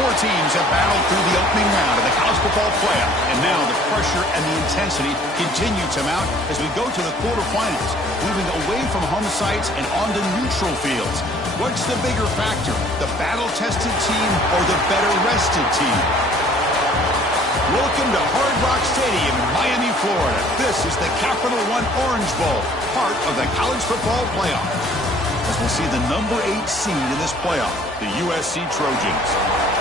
Four teams have battled through the opening round of the college football playoff, and now the pressure and the intensity continue to mount as we go to the quarterfinals, moving away from home sites and onto neutral fields. What's the bigger factor, the battle-tested team or the better-rested team? Welcome to Hard Rock Stadium in Miami, Florida. This is the Capital One Orange Bowl, part of the college football playoff. As we'll see the number 8 seed in this playoff, the USC Trojans,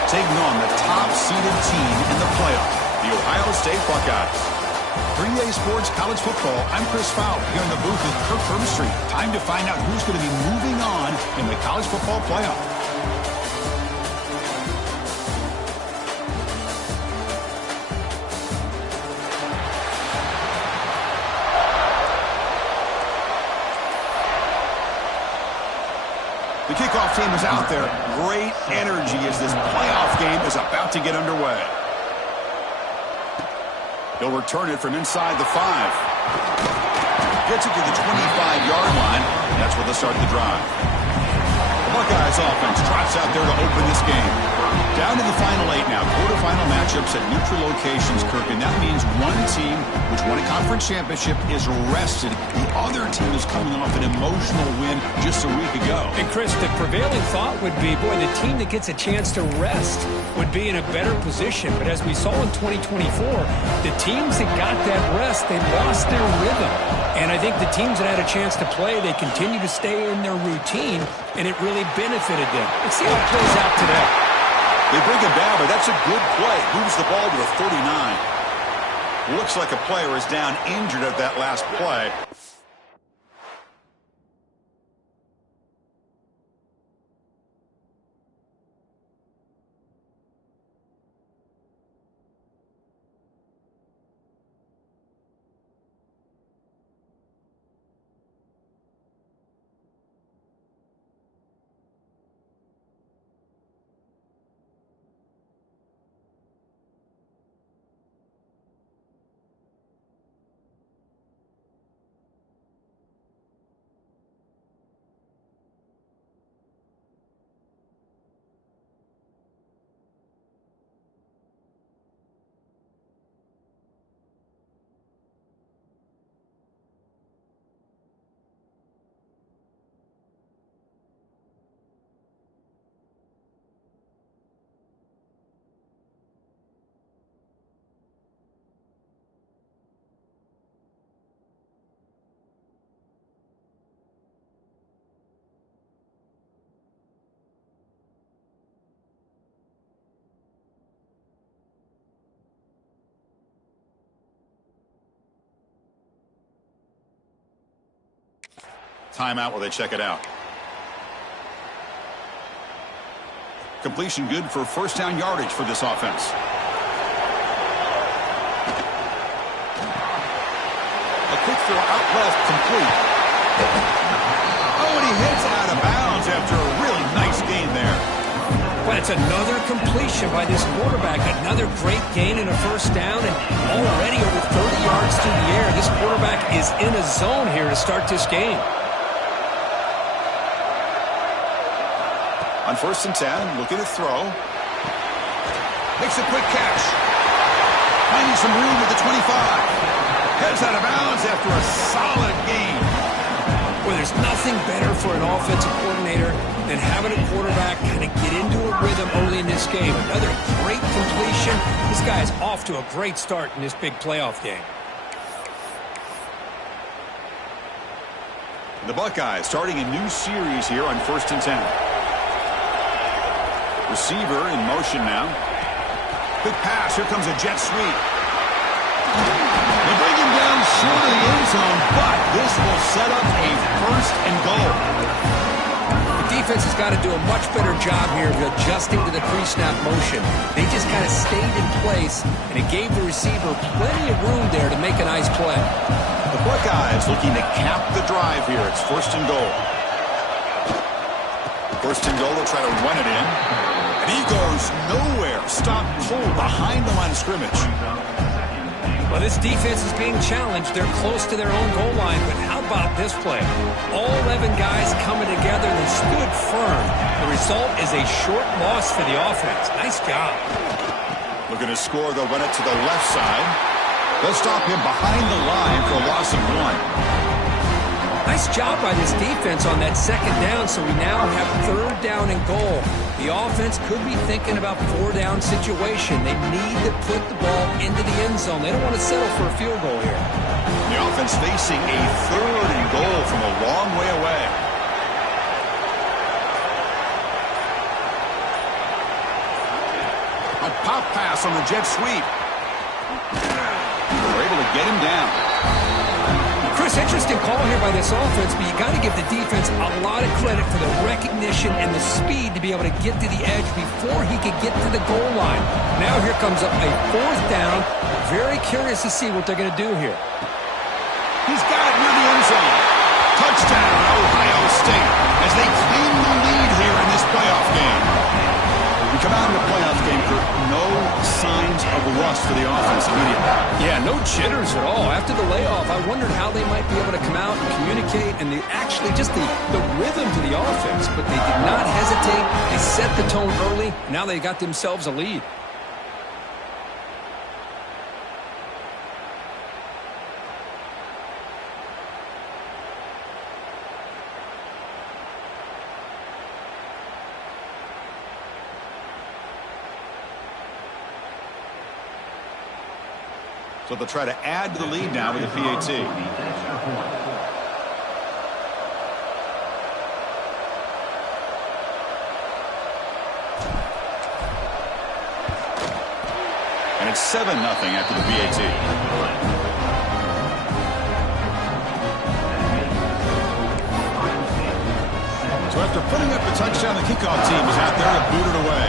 taking on the top-seeded team in the playoff, the Ohio State Buckeyes. 3A Sports College Football, I'm Chris Fowler here in the booth with Kirk Herbstreit. Time to find out who's going to be moving on in the college football playoff. The kickoff team is out there. Great energy as this playoff game is about to get underway. He'll return it from inside the 5. Gets it to the 25-yard line. That's where they'll start the drive. The Buckeyes offense trots out there to open this game. Down to the final 8 now. Quarterfinal matchups at neutral locations, Kirk, and that means one team which won a conference championship is rested. The other team is coming off an emotional win just a week ago. And Chris, the prevailing thought would be, boy, the team that gets a chance to rest would be in a better position. But as we saw in 2024, the teams that got that rest, they lost their rhythm. And I think the teams that had a chance to play, they continue to stay in their routine, and it really benefited them. Let's see how it plays out today. They bring him down, but that's a good play. Moves the ball to a 39. Looks like a player is down injured at that last play. Timeout while they check it out. Completion good for first down yardage for this offense. A quick throw out left, complete. Oh, and he hits out of bounds after a really nice gain there. Well, it's another completion by this quarterback. Another great gain in a first down, and already over 30 yards through the air. This quarterback is in a zone here to start this game. On 1st and 10, looking to throw. Makes a quick catch. Finding some room at the 25. Heads out of bounds after a solid gain. Well, there's nothing better for an offensive coordinator than having a quarterback kind of get into a rhythm early in this game. Another great completion. This guy is off to a great start in this big playoff game. The Buckeyes starting a new series here on 1st and 10. Receiver in motion now. Quick pass. Here comes a jet sweep. They bring him down short of the end zone, but this will set up a 1st and goal. The defense has got to do a much better job here of adjusting to the pre-snap motion. They just kind of stayed in place, and it gave the receiver plenty of room there to make a nice play. The Buckeyes looking to cap the drive here. It's 1st and goal. 1st and goal, they'll try to run it in. And he goes nowhere. Stop cold behind the line of scrimmage. Well, this defense is being challenged. They're close to their own goal line, but how about this play? All 11 guys coming together, and they stood firm. The result is a short loss for the offense. Nice job. Looking to score, they'll run it to the left side. They'll stop him behind the line for a loss of 1. Nice job by this defense on that second down, so we now have third down and goal. The offense could be thinking about four-down situation. They need to put the ball into the end zone. They don't want to settle for a field goal here. The offense facing a third and goal from a long way away. A pop pass on the jet sweep. They're able to get him down. Chris, interesting call here by this offense, but you got to give the defense a lot of credit for the recognition and the speed to be able to get to the edge before he could get to the goal line. Now here comes up a fourth down. Very curious to see what they're going to do here. He's got it near the end zone. Touchdown, Ohio State, as they claim the lead here in this playoff game. We come out in the playoff game, Kurt, no signs of rust for the offense immediately. Yeah, no jitters at all. After the layoff, I wondered how they might be able to come out and communicate and actually just the rhythm to the offense. But they did not hesitate. They set the tone early. Now they got themselves a lead. So they'll try to add to the lead now with the PAT. And it's 7-0 after the PAT. So after putting up the touchdown, the kickoff team is out there to boot it away.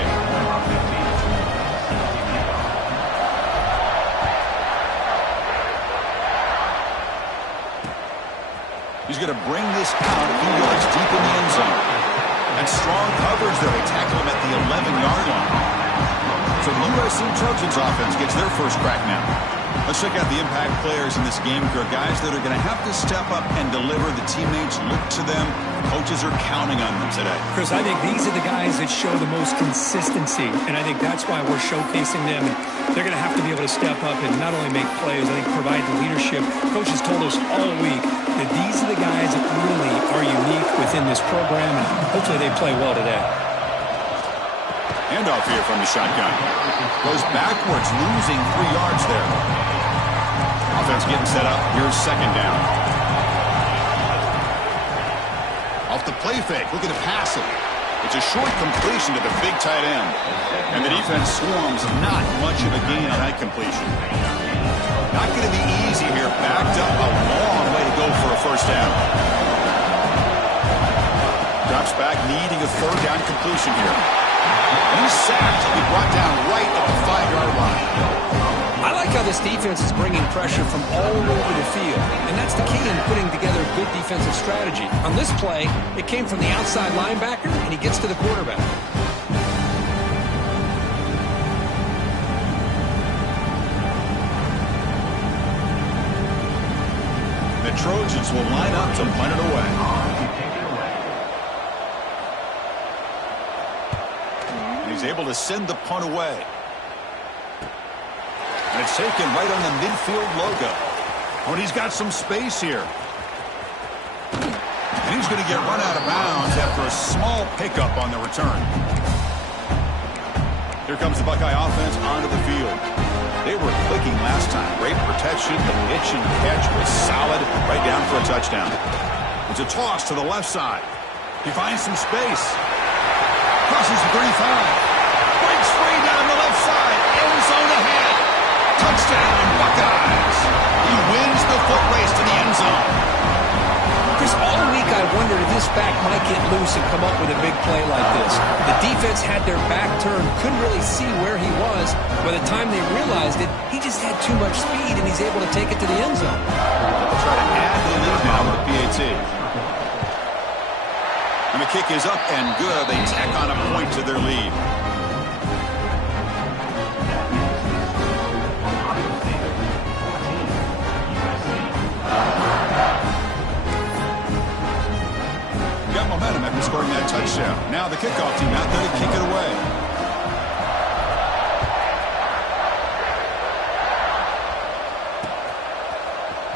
He's going to bring this out a few yards deep in the end zone. And strong coverage there. They tackle him at the 11-yard line. So the USC Trojans offense gets their first crack now. Let's check out the impact players in this game. There are guys that are going to have to step up and deliver. The teammates look to them. Coaches are counting on them today. Chris, I think these are the guys that show the most consistency, and I think that's why we're showcasing them. And they're going to have to be able to step up and not only make plays, I think provide the leadership. Coaches told us all week that these are the guys that really are unique within this program, and hopefully they play well today. Handoff here from the shotgun. Goes backwards, losing 3 yards there. Offense getting set up. Here's second down. Off the play fake, looking to pass it. It's a short completion to the big tight end. And the defense swarms, not much of a gain on that completion. Not going to be easy here. Backed up a long way to go for a first down. Drops back, needing a third down completion here. And he's sacked. He'll be brought down right at the 5-yard line. I like how this defense is bringing pressure from all over the field, and that's the key in putting together a good defensive strategy. On this play, it came from the outside linebacker, and he gets to the quarterback. The Trojans will line up to punt it away. And he's able to send the punt away. And it's taken right on the midfield logo. Oh, and he's got some space here. And he's going to get run out of bounds after a small pickup on the return. Here comes the Buckeye offense onto the field. They were clicking last time. Great protection. The pitch and catch was solid. Right down for a touchdown. It's a toss to the left side. He finds some space. Crosses the 35. Breaks free down the left side. End zone ahead. Touchdown, Buckeyes. He wins the foot race to the end zone. Chris, all week I wondered if this back might get loose and come up with a big play like this. The defense had their back turned, couldn't really see where he was. By the time they realized it, he just had too much speed, and he's able to take it to the end zone. They'll try to add to the lead now with the PAT. And the kick is up and good. They tack on a point to their lead. Got momentum after scoring that touchdown. touchdown. Now the kickoff team out there to kick it away.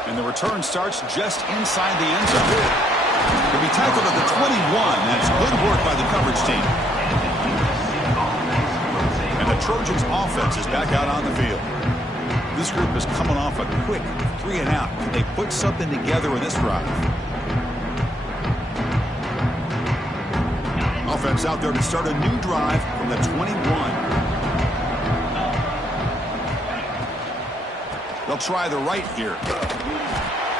And the return starts just inside the end zone. He'll be tackled at the 21. That's good work by the coverage team. And the Trojans offense is back out on the field. This group is coming off a quick 3-and-out. Can they put something together with this drive? Offense out there to start a new drive from the 21. They'll try the right here.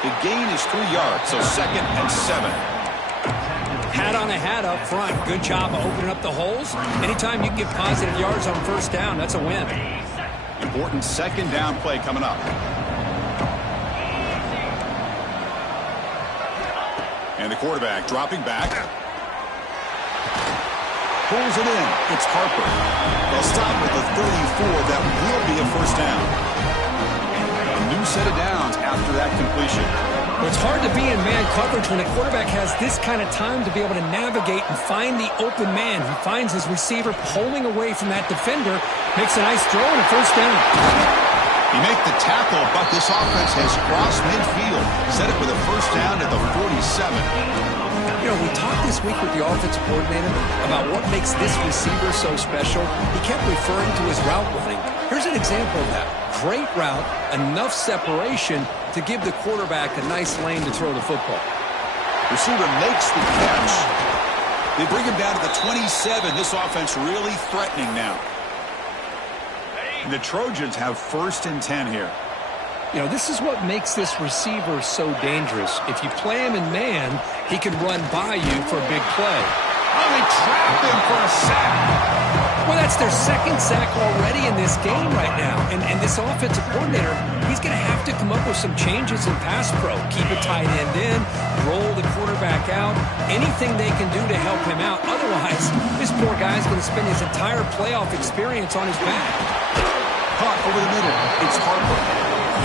The gain is 3 yards, so 2nd and 7. Hat on a hat up front. Good job of opening up the holes. Anytime you can get positive yards on first down, that's a win. Important 2nd down play coming up. And the quarterback dropping back. Pulls it in. It's Harper. They'll stop at the 34. That will be a first down. A new set of downs after that completion. Well, it's hard to be in man coverage when a quarterback has this kind of time to be able to navigate and find the open man. He finds his receiver pulling away from that defender, makes a nice throw and a first down. He made the tackle, but this offense has crossed midfield. Set it with a first down at the 47. You know, we talked this week with the offensive coordinator about what makes this receiver so special. He kept referring to his route running. Here's an example of that. Great route, enough separation to give the quarterback a nice lane to throw the football. Receiver makes the catch. They bring him down to the 27. This offense really threatening now. And the Trojans have 1st and 10 here. You know, this is what makes this receiver so dangerous. If you play him in man, he can run by you for a big play. Oh, they trap him for a sack. Well, that's their 2nd sack already in this game right now. And this offensive coordinator, he's going to have to come up with some changes in pass pro. Keep a tight end in, roll the quarterback out, anything they can do to help him out. Otherwise, this poor guy's going to spend his entire playoff experience on his back. Caught over the middle. It's Harper.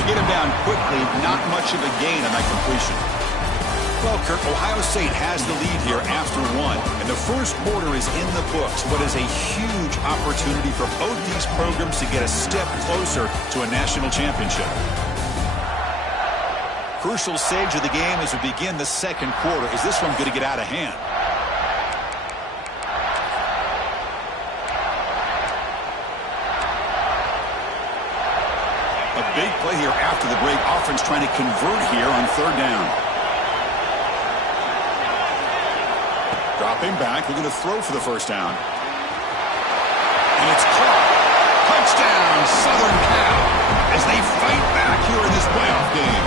They get him down quickly. Not much of a gain on that completion. Well, Kirk, Ohio State has the lead here after 1. And the first quarter is in the books. What is a huge opportunity for both these programs to get a step closer to a national championship. Crucial stage of the game as we begin the 2nd quarter. Is this one going to get out of hand? A big play here after the break. Offense trying to convert here on 3rd down. Dropping back, looking to throw for the first down. And it's caught. Touchdown, Southern Cal, as they fight back here in this playoff game.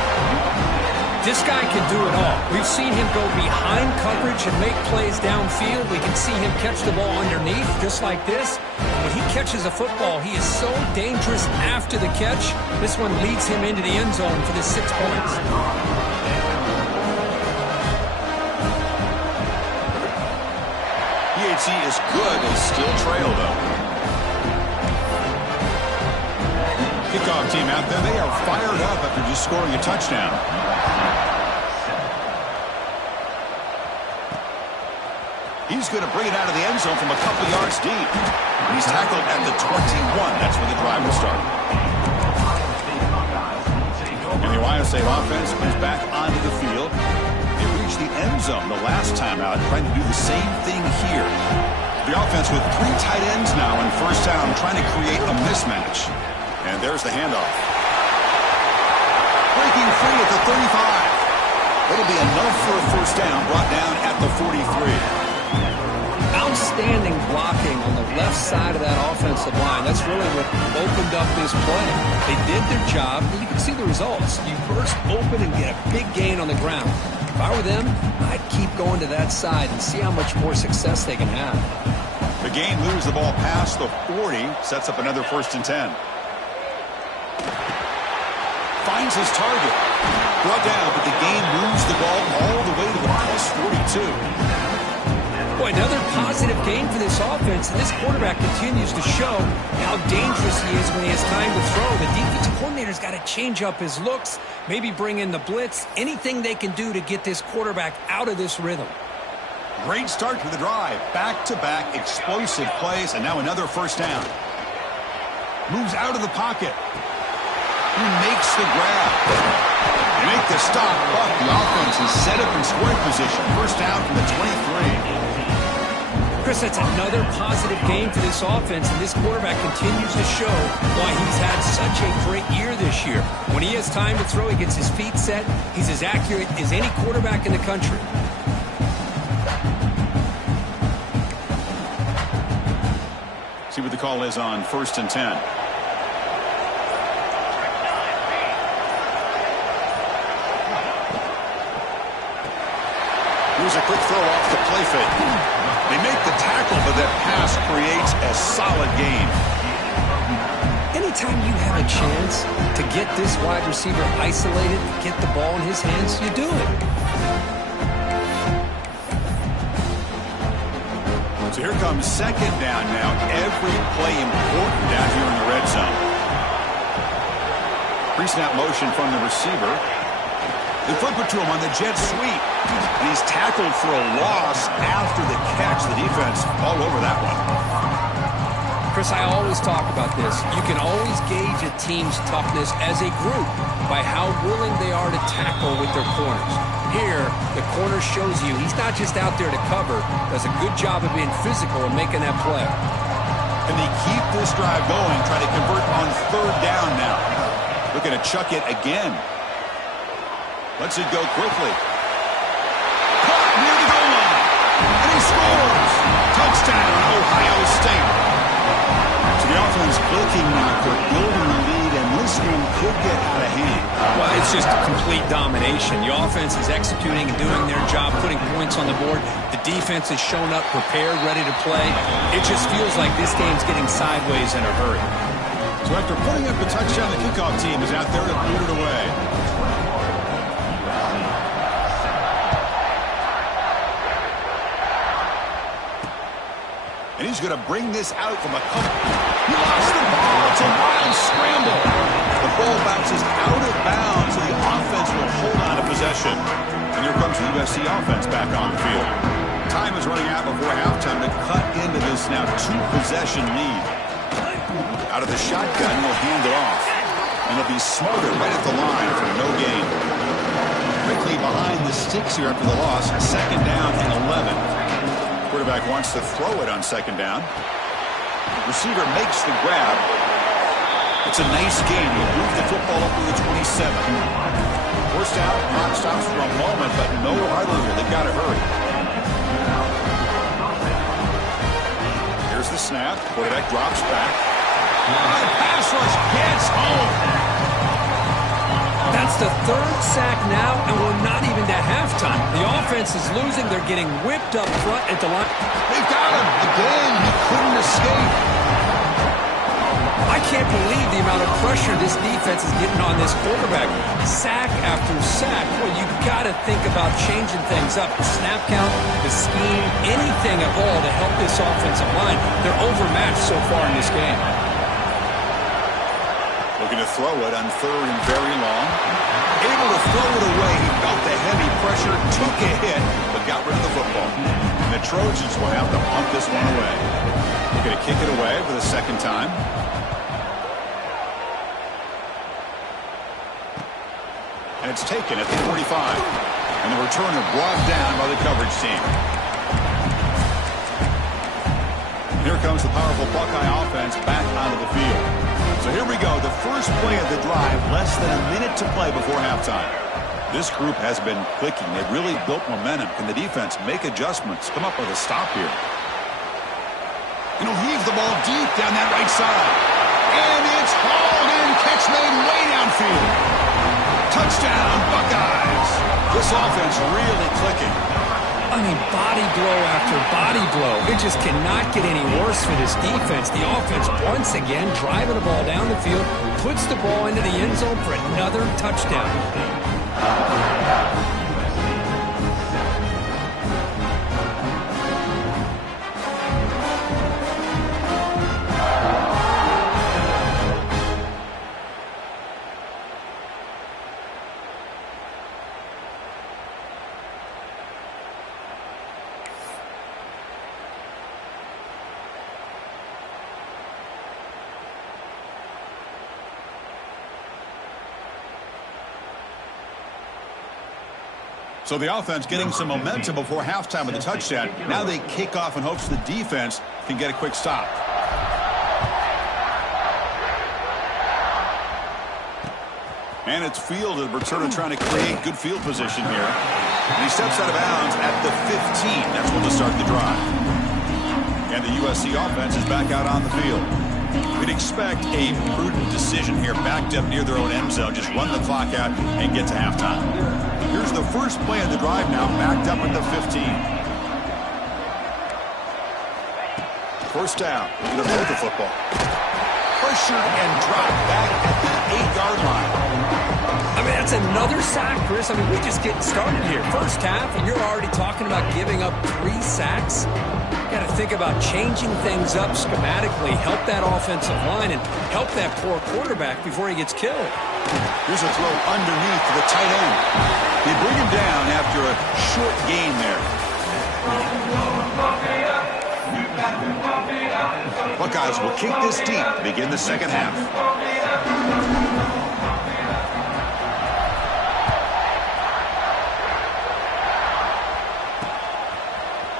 This guy can do it all. We've seen him go behind coverage and make plays downfield. We can see him catch the ball underneath, just like this. When he catches a football, he is so dangerous after the catch. This one leads him into the end zone for the 6 points. PHC is good. They still trail, though. Kickoff team out there. They are fired up after just scoring a touchdown. He's going to bring it out of the end zone from a couple yards deep. He's tackled at the 21. That's where the drive will start. And the Ohio State offense comes back onto the field. They reached the end zone the last time out, trying to do the same thing here. The offense with 3 tight ends now in first down, trying to create a mismatch. And there's the handoff. Breaking free at the 35. It'll be enough for a first down, brought down at the 43. Outstanding blocking on the left side of that offensive line. That's really what opened up this play. They did their job, and you can see the results. You burst open and get a big gain on the ground. If I were them, I'd keep going to that side and see how much more success they can have. The game moves the ball past the 40, sets up another 1st and 10. Finds his target. Brought down, but the game moves the ball all the way to the plus 42. Boy, another positive game for this offense, and this quarterback continues to show how dangerous he is when he has time to throw. The defensive coordinator's got to change up his looks, maybe bring in the blitz, anything they can do to get this quarterback out of this rhythm. Great start to the drive. Back-to-back explosive plays, and now another first down. Moves out of the pocket. He makes the grab. They make the stop, but the offense is set up in scoring position. First down from the 23. Chris, that's another positive game for this offense, and this quarterback continues to show why he's had such a great year this year. When he has time to throw, he gets his feet set. He's as accurate as any quarterback in the country. See what the call is on 1st and 10. Here's a quick throw off the play fake. They make the tackle, but that pass creates a solid gain. Anytime you have a chance to get this wide receiver isolated, get the ball in his hands, you do it. So here comes second down now. Every play important down here in the red zone. Pre-snap motion from the receiver. They flip it to him on the jet sweep. And he's tackled for a loss after the catch. The defense all over that one. Chris, I always talk about this. You can always gauge a team's toughness as a group by how willing they are to tackle with their corners. Here, the corner shows you he's not just out there to cover, does a good job of being physical and making that play. And they keep this drive going, trying to convert on third down now. Looking to chuck it again. Lets it go quickly. Caught near the goal line. And he scores. Touchdown, Ohio State. So the offense clicking now. They're building the lead, and this one could get out of hand. Well, it's just complete domination. The offense is executing and doing their job, putting points on the board. The defense has shown up, prepared, ready to play. It just feels like this game's getting sideways in a hurry. So after putting up a touchdown, the kickoff team is out there to boot it away. And he's going to bring this out from a couple. He lost the ball. It's a wild scramble. The ball bounces out of bounds, so the offense will hold on to possession. And here comes the USC offense back on the field. Time is running out before halftime to cut into this now two-possession lead. Out of the shotgun, he'll hand it off. And it'll be smothered right at the line for no gain. Quickly behind the sticks here after the loss. Second down and 11. Quarterback wants to throw it on second down. Receiver makes the grab. It's a nice game. He moved the football up to the 27. First out, clock stops for a moment, but no huddle here. They've got to hurry. Here's the snap. Quarterback drops back. Pass rush gets home. That's the third sack now, and we're not even to halftime. The offense is losing. They're getting whipped up front at the line. They've got him. Again, he couldn't escape. I can't believe the amount of pressure this defense is getting on this quarterback. Sack after sack. Well, you've got to think about changing things up. The snap count, the scheme, anything at all to help this offensive line. They're overmatched so far in this game. Looking to throw it on third and very long. Able to throw it away. He felt the heavy pressure, took a hit, but got rid of the football. And the Trojans will have to punt this one away. Looking to kick it away for the second time. And it's taken at the 45. And the returner brought down by the coverage team. Here comes the powerful Buckeye offense back onto the field. So here we go, the first play of the drive, less than a minute to play before halftime. This group has been clicking. They've really built momentum. Can the defense make adjustments, come up with a stop here? And he'll heave the ball deep down that right side. And it's hauled in, catch made way downfield. Touchdown, Buckeyes. This offense really clicking. I mean, body blow after body blow. It just cannot get any worse for this defense. The offense, once again, driving the ball down the field, puts the ball into the end zone for another touchdown. So the offense getting some momentum before halftime with the touchdown. Now they kick off in hopes the defense can get a quick stop. And it's fielded. Returner trying to create good field position here. And he steps out of bounds at the 15. That's when to start the drive. And the USC offense is back out on the field. We'd expect a prudent decision here, backed up near their own end zone. Just run the clock out and get to halftime. Here's the first play of the drive now, backed up at the 15. First down. Going to hold the football. Pressured and dropped back at the 8-yard line. I mean, that's another sack, Chris. I mean, we're just getting started here. First half, and you're already talking about giving up 3 sacks. Got to think about changing things up schematically, help that offensive line, and help that poor quarterback before he gets killed. Here's a throw underneath to the tight end. They bring him down after a short gain there. Buckeyes will kick this deep to begin the second half.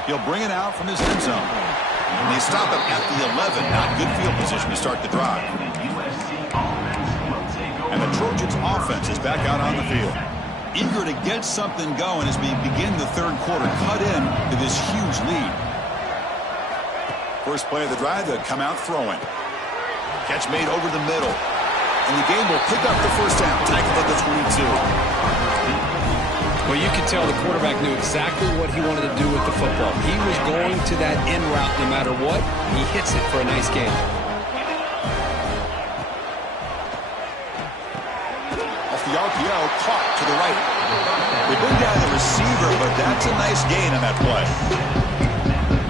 He'll bring it out from his end zone. And they stop him at the 11. Not good field position to start the drive. And the Trojans offense is back out on the field. Eager to get something going as we begin the third quarter. Cut in to this huge lead. First play of the drive, they'll come out throwing. Catch made over the middle. And the game will pick up the first down. Tackled at the 22. Well, you could tell the quarterback knew exactly what he wanted to do with the football. He was going to that in route no matter what. He hits it for a nice gain. Off the RPO, caught to the right. They bring down the receiver, but that's a nice gain on that play.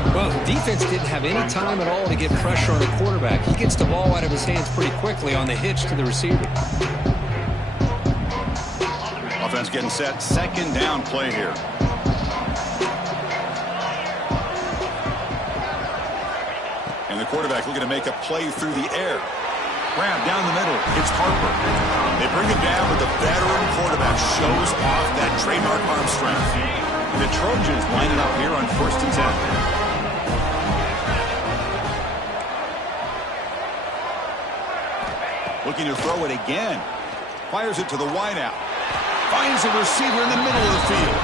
Well, the defense didn't have any time at all to get pressure on the quarterback. He gets the ball out of his hands pretty quickly on the hitch to the receiver. Offense getting set. Second down play here. And the quarterback looking to make a play through the air. Grab down the middle. It's Harper. They bring him down, but the veteran quarterback shows off that trademark arm strength. The Trojans line it up here on 1st and 10. Looking to throw it again. Fires it to the wideout. Finds a receiver in the middle of the field.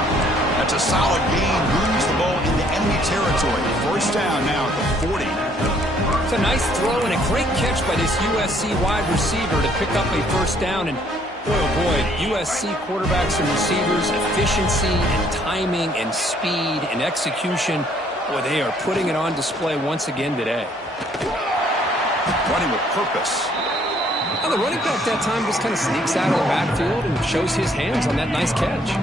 That's a solid gain. Moves the ball into enemy territory. First down now at the 40. It's a nice throw and a great catch by this USC wide receiver to pick up a first down. And boy, oh boy, USC quarterbacks and receivers, efficiency and timing and speed and execution. Boy, they are putting it on display once again today. Running with purpose. Well, the running back that time just kind of sneaks out of the backfield and shows his hands on that nice catch.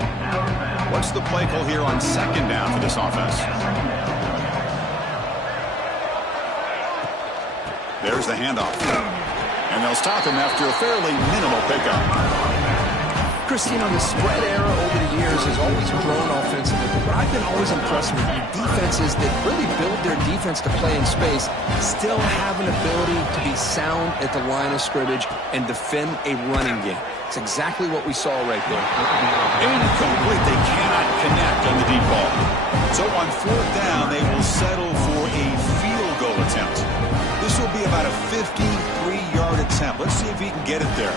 What's the play call here on second down for this offense? There's the handoff. And they'll stop him after a fairly minimal pickup. Christine, on the spread era over the years has always grown offensively, but I've been always impressed with defenses that really build their defense to play in space, still have an ability to be sound at the line of scrimmage and defend a running game. It's exactly what we saw right there. Incomplete. They cannot connect on the deep ball. So on 4th down, they will settle for a field goal attempt. This will be about a 53-yard attempt. Let's see if he can get it there.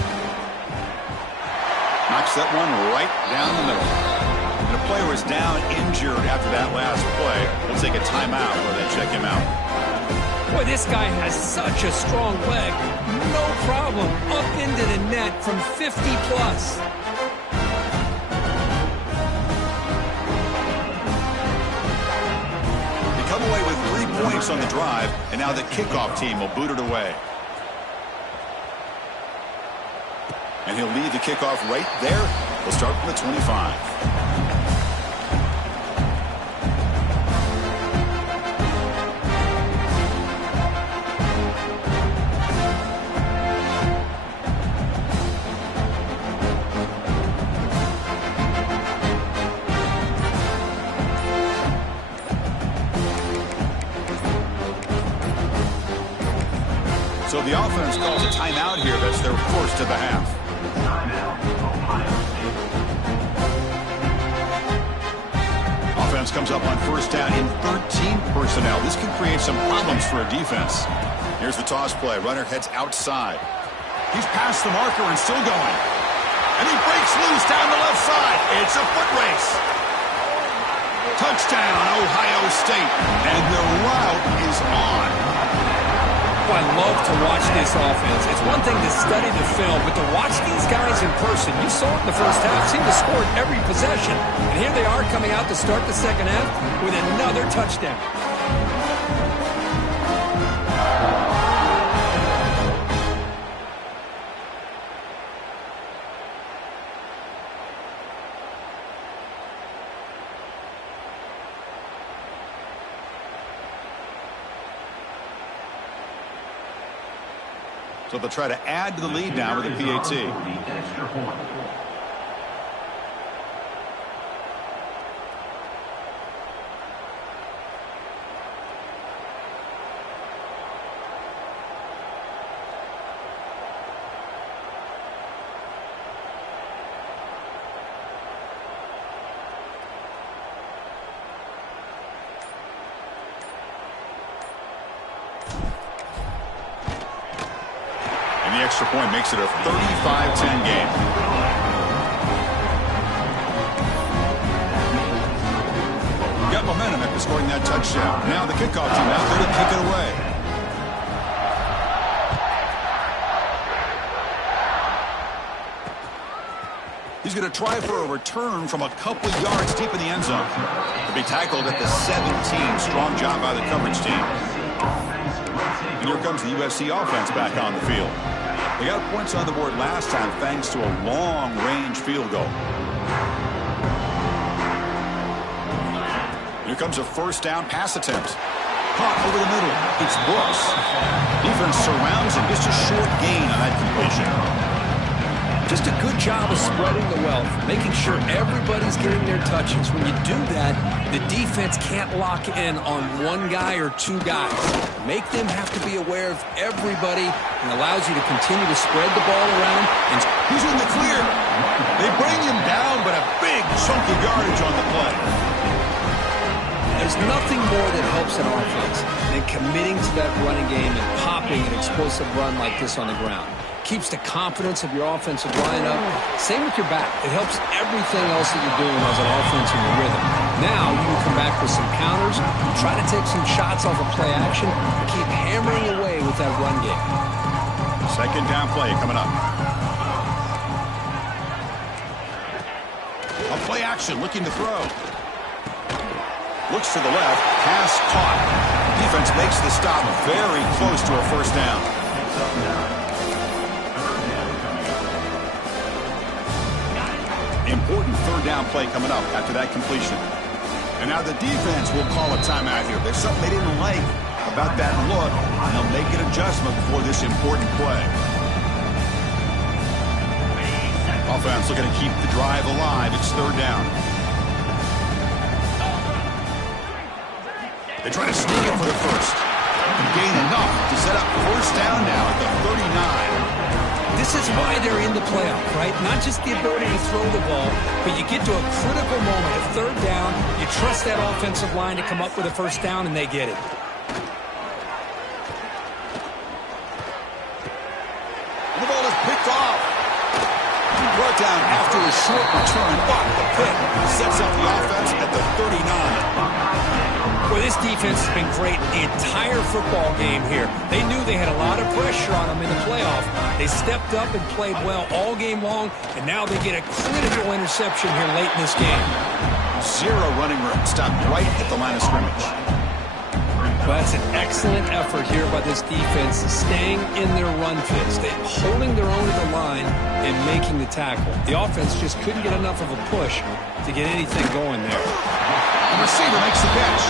Knocks that one right down the middle. And a player was down injured after that last play. We'll take a timeout where they check him out. Boy, this guy has such a strong leg. No problem. Up into the net from 50-plus. They come away with 3 points on the drive, and now the kickoff team will boot it away. And he'll lead the kickoff right there. We'll start from the 25. So the offense calls a timeout here. That's their first of the half. offense comes up on first down in 13 personnel. This can create some problems for a defense. Here's the toss play. Runner heads outside. He's past the marker and still going. And he breaks loose down the left side. It's a foot race. Touchdown, Ohio State. And the route is on. I love to watch this offense. It's one thing to study the film, but to watch these guys in person, you saw it in the first half, seemed to score every possession. And here they are coming out to start the second half with another touchdown. So they'll try to add to the lead now with a PAT. The extra point makes it a 35-10 game. Got momentum after scoring that touchdown. Now the kickoff team out there to kick it away. He's going to try for a return from a couple yards deep in the end zone. He'll be tackled at the 17. Strong job by the coverage team. And here comes the USC offense back on the field. They got points on the board last time thanks to a long-range field goal. Here comes a first down pass attempt. Caught over the middle. It's Brooks. Defense surrounds him. Just a short gain on that completion. Just a good job of spreading the wealth, making sure everybody's getting their touches. When you do that, the defense can't lock in on one guy or two guys. Make them have to be aware of everybody and allows you to continue to spread the ball around. And he's in the clear. They bring him down, but a big chunk of yardage on the play. There's nothing more that helps an offense than committing to that running game and popping an explosive run like this on the ground. Keeps the confidence of your offensive line up. Same with your back. It helps everything else that you're doing as an offense in your rhythm. Now you can come back with some counters, try to take some shots off of play action, and keep hammering away with that run game. Second down play coming up. A play action looking to throw. Looks to the left. Pass caught. Defense makes the stop very close to a first down. Important third down play coming up after that completion. And now the defense will call a timeout here. There's something they didn't like about that look, and they'll make an adjustment before this important play. Offense looking to keep the drive alive. It's third down. They try to sneak it for the first. And gain enough to set up first down now at the 39. This is why they're in the playoff, right? Not just the ability to throw the ball, but you get to a critical moment of third down. You trust that offensive line to come up with a first down, and they get it. The ball is picked off. Brought down after a short return, but the pick sets up the offense at the 39. Well, this defense has been great the entire football game here. They knew they had a lot of pressure on them in the playoff. They stepped up and played well all game long, and now they get a critical interception here late in this game. Zero running room. Stopped right at the line of scrimmage. Well, that's an excellent effort here by this defense, staying in their run fits. They're holding their own at the line and making the tackle. The offense just couldn't get enough of a push to get anything going there. The receiver makes the catch.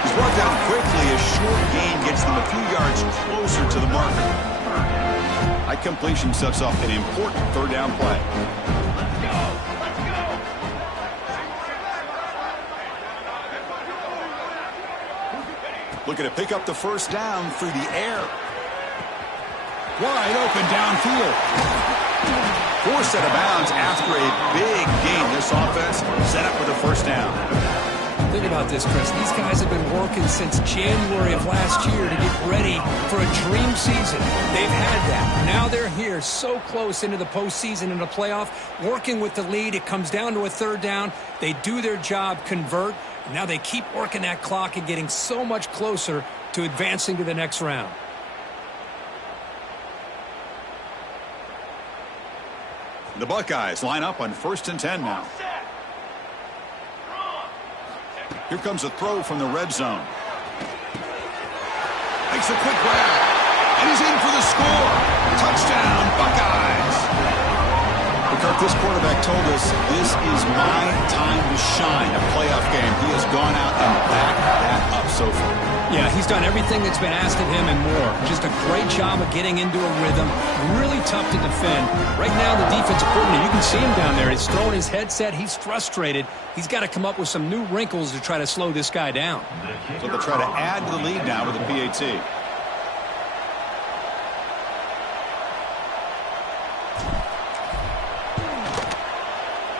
He's brought down quickly. A short gain gets them a few yards closer to the marker. That completion sets off an important third down play. Looking to pick up the first down through the air. Wide open downfield. Forced out of bounds after a big gain. This offense set up with a first down. Think about this, Chris. These guys have been working since January of last year to get ready for a dream season. They've had that. Now they're here, so close into the postseason and the playoff, working with the lead. It comes down to a third down. They do their job, convert. Now they keep working that clock and getting so much closer to advancing to the next round. The Buckeyes line up on 1st and 10 now. Here comes a throw from the red zone. Makes a quick grab. And he's in for the score. Touchdown, Buckeyes. Kirk, this quarterback told us this is my time to shine, a playoff game. He has gone out and backed that up so far. Yeah, he's done everything that's been asked of him and more. Just a great job of getting into a rhythm. Really tough to defend. Right now, the defensive coordinator, you can see him down there. He's throwing his headset. He's frustrated. He's got to come up with some new wrinkles to try to slow this guy down. So they'll try to add to the lead now with the PAT.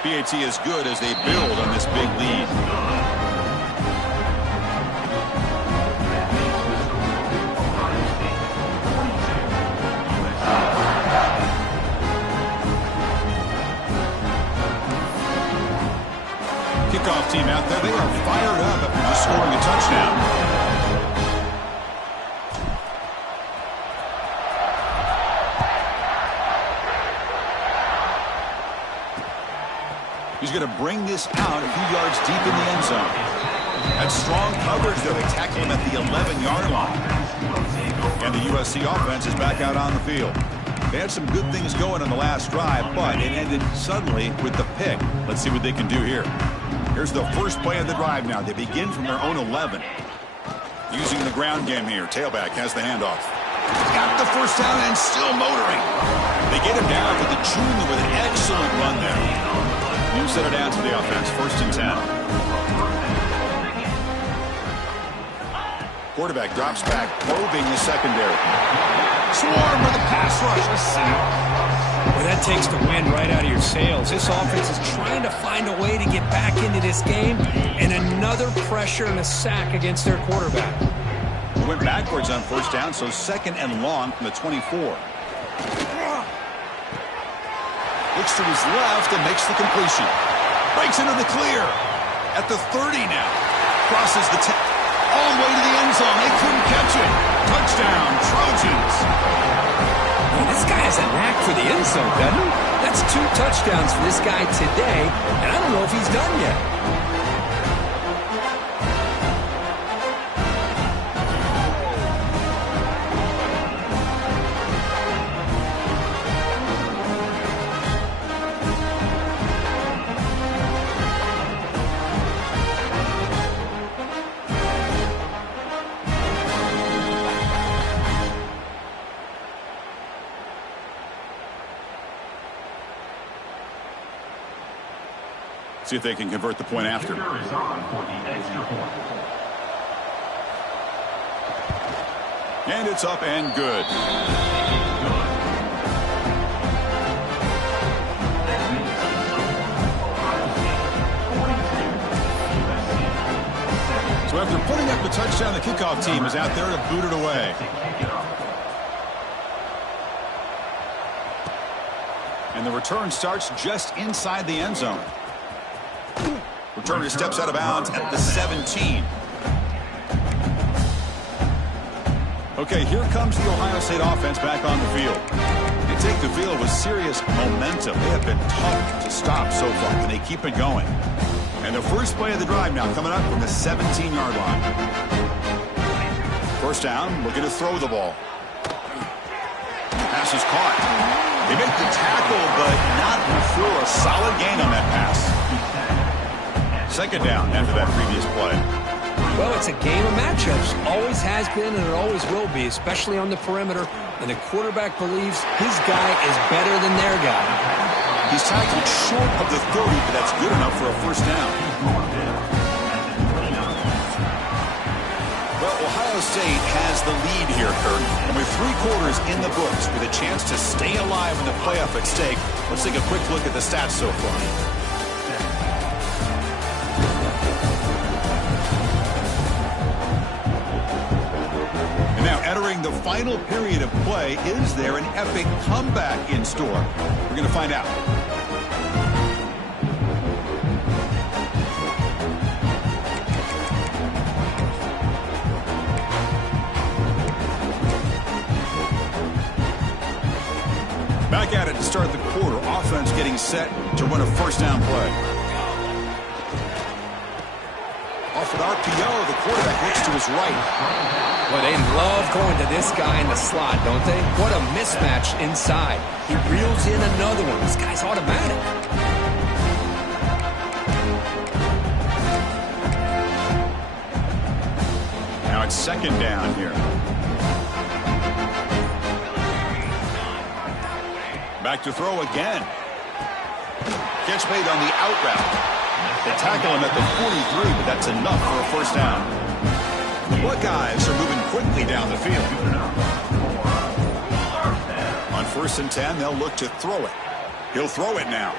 PAT is good as they build on this big lead. Kickoff team out there, they are fired up after just scoring a touchdown. He's going to bring this out a few yards deep in the end zone. That's strong coverage, though. They tackle him at the 11-yard line. And the USC offense is back out on the field. They had some good things going on the last drive, but it ended suddenly with the pick. Let's see what they can do here. Here's the first play of the drive now. They begin from their own 11. Using the ground game here. Tailback has the handoff. Got the first down and still motoring. They get him down to the junior with an excellent run there. New set it down to the offense. 1st and 10. Quarterback drops back, probing the secondary. Swarm with a pass rush. A sack. Well, that takes the wind right out of your sails. This offense is trying to find a way to get back into this game, and another pressure and a sack against their quarterback. He went backwards on 1st down, so 2nd and long from the 24. Looks to his left and makes the completion. Breaks into the clear. At the 30 now. Crosses the 10. All the way to the end zone. They couldn't catch it. Touchdown, Trojans. Well, this guy has a knack for the end zone, doesn't he? That's 2 touchdowns for this guy today, and I don't know if he's done yet. See if they can convert the point after. And it's up and good. So after putting up the touchdown, the kickoff team is out there to boot it away. And the return starts just inside the end zone. Returner steps out of bounds at the 17. Okay, here comes the Ohio State offense back on the field. They take the field with serious momentum. They have been tough to stop so far, but they keep it going. And the first play of the drive now coming up from the 17-yard line. 1st down, looking to throw the ball. Pass is caught. They make the tackle, but not before a solid gain on that pass. 2nd down after that previous play. Well, it's a game of matchups. Always has been and it always will be, especially on the perimeter. And the quarterback believes his guy is better than their guy. He's tackled short of the 30, but that's good enough for a 1st down. Well, Ohio State has the lead here, Kirk. And with 3 quarters in the books with a chance to stay alive in the playoff at stake, let's take a quick look at the stats so far. Now entering the final period of play, is there an epic comeback in store? We're going to find out. Back at it to start the quarter. Offense getting set to run a first down play. Off an RPO, the quarterback looks to his right. Well, they love going to this guy in the slot, don't they? What a mismatch inside. He reels in another one. This guy's automatic. Now it's second down here. Back to throw again. Catch made on the out route. They tackle him at the 43, but that's enough for a first down. The Buckeyes are moving quickly down the field. On 1st and 10, they'll look to throw it. He'll throw it now.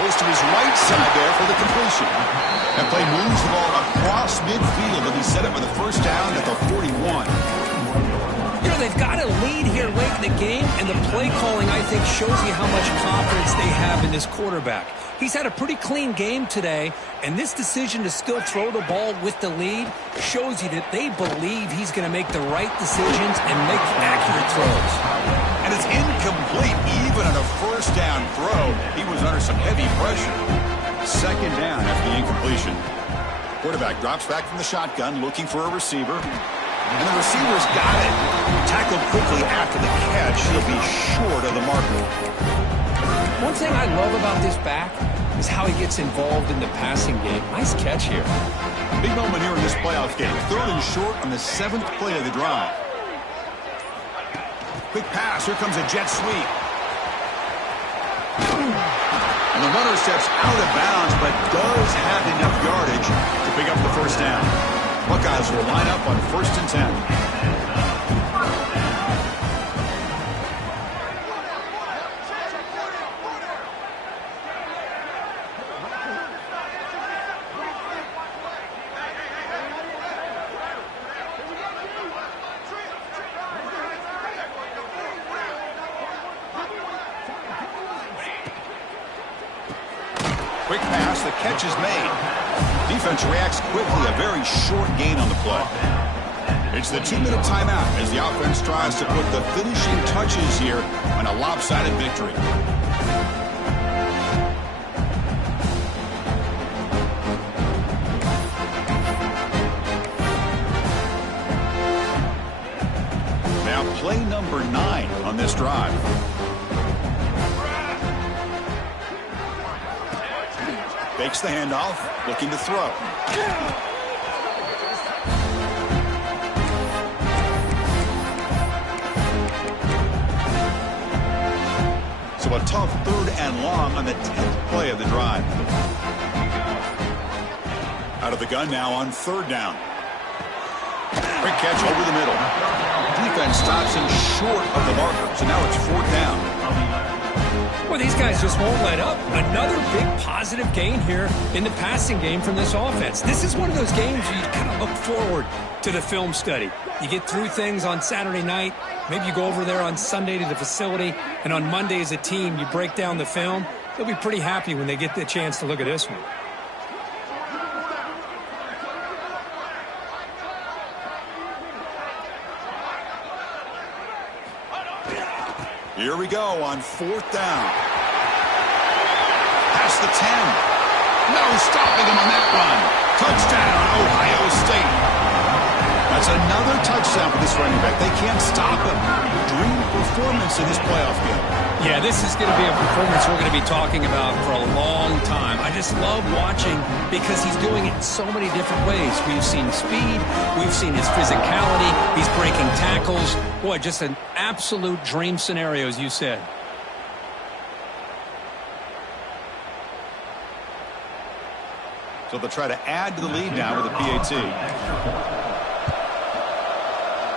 Goes to his right side there for the completion. That play moves the ball across midfield, and he set it with a first down at the 41. You know, they've got a lead here late in the game, and the play calling, I think, shows you how much confidence they have in this quarterback. He's had a pretty clean game today, and this decision to still throw the ball with the lead shows you that they believe he's going to make the right decisions and make accurate throws. And it's incomplete, even on a first down throw. He was under some heavy pressure. Second down after the incompletion. Quarterback drops back from the shotgun, looking for a receiver. And the receiver's got it. Tackled quickly after the catch. He'll be short of the marker. One thing I love about this back is how he gets involved in the passing game. Nice catch here. Big moment here in this playoff game. 3rd and short on the 7th play of the drive. Quick pass. Here comes a jet sweep. And the runner steps out of bounds, but does have enough yardage to pick up the first down. Buckeyes will line up on 1st and 10. Quick pass, the catch is made. Defense reacts quickly, a very short gain on the play. It's the 2-minute timeout as the offense tries to put the finishing touches here on a lopsided victory. Now play number 9 on this drive. Fakes the handoff, looking to throw. So a tough 3rd and long on the 10th play of the drive. Out of the gun now on 3rd down. Quick catch over the middle. Defense stops him short of the marker, so now it's 4th down. Well, these guys just won't let up. Another big positive gain here in the passing game from this offense. This is one of those games where you kind of look forward to the film study. You get through things on Saturday night. Maybe you go over there on Sunday to the facility, and on Monday as a team, you break down the film. They'll be pretty happy when they get the chance to look at this one. Here we go on 4th down. Past the 10. No stopping him on that run. Touchdown, Ohio State. That's another touchdown for this running back. They can't stop him. Dream performance in this playoff game. Yeah, this is going to be a performance we're going to be talking about for a long time. I just love watching because he's doing it in so many different ways. We've seen speed. We've seen his physicality. He's breaking tackles. Boy, just an absolute dream scenario, as you said. So they'll try to add to the lead now with a PAT.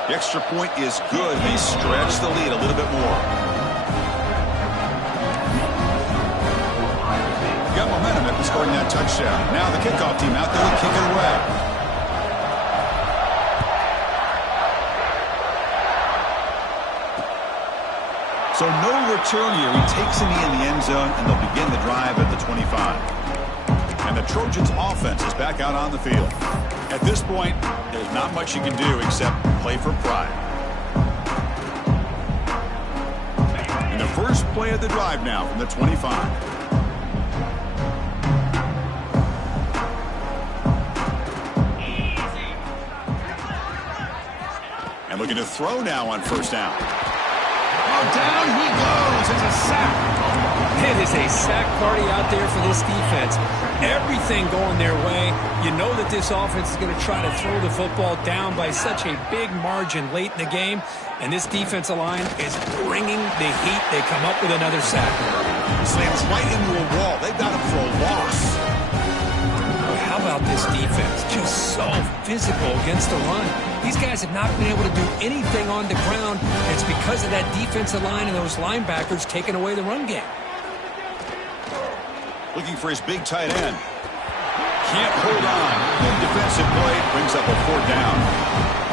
The extra point is good. They stretch the lead a little bit more. Got momentum after scoring that touchdown. Now the kickoff team out there to kick it away. So no return here. He takes a knee in the end zone, and they'll begin the drive at the 25. And the Trojans' offense is back out on the field. At this point, there's not much you can do except play for pride. And the first play of the drive now from the 25. And looking to throw now on first down. Oh, down he goes. It's a sack. It is a sack party out there for this defense. Everything going their way. You know that this offense is going to try to throw the football down by such a big margin late in the game. And this defensive line is bringing the heat. They come up with another sack. Slams right into a wall. They've got him for a loss. How about this defense? Just so physical against the run. These guys have not been able to do anything on the ground. It's because of that defensive line and those linebackers taking away the run game. Looking for his big tight end. Can't hold on. Good defensive play brings up a fourth down.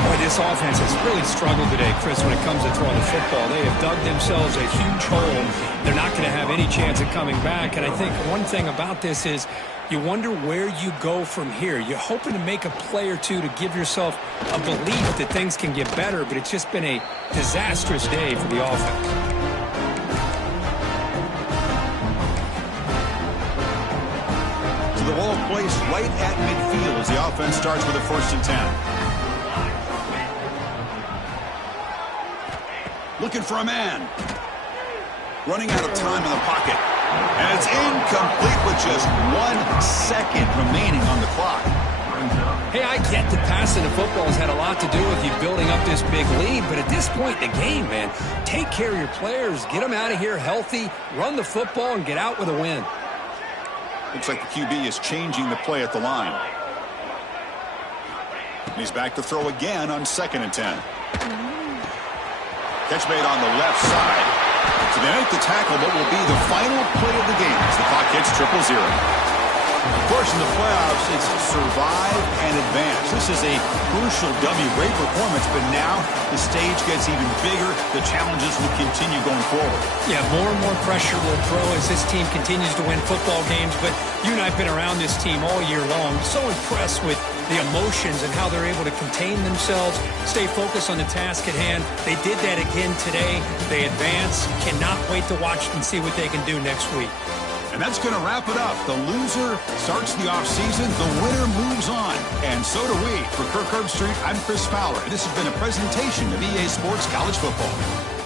Boy, this offense has really struggled today, Chris, when it comes to throwing the football. They have dug themselves a huge hole. They're not going to have any chance of coming back. And I think one thing about this is you wonder where you go from here. You're hoping to make a play or two to give yourself a belief that things can get better, but it's just been a disastrous day for the offense. The ball placed right at midfield as the offense starts with a 1st and 10. Looking for a man. Running out of time in the pocket. And it's incomplete with just 1 second remaining on the clock. Hey, I get that passing the football has had a lot to do with you building up this big lead, but at this point in the game, man, take care of your players. Get them out of here healthy, run the football, and get out with a win. Looks like the QB is changing the play at the line. And he's back to throw again on 2nd and 10. Catch made on the left side. So they make the tackle, but will be the final play of the game as the clock hits 0-0. Of course, in the playoffs, it's survive and advance. This is a crucial W. Great performance, but now the stage gets even bigger. The challenges will continue going forward. Yeah, more and more pressure will grow as this team continues to win football games. But you and I have been around this team all year long. So impressed with the emotions and how they're able to contain themselves, stay focused on the task at hand. They did that again today. They advance. Cannot wait to watch and see what they can do next week. And that's going to wrap it up. The loser starts the offseason. The winner moves on. And so do we. For Kirk Herbstreit, I'm Chris Fowler. And this has been a presentation of EA Sports College Football.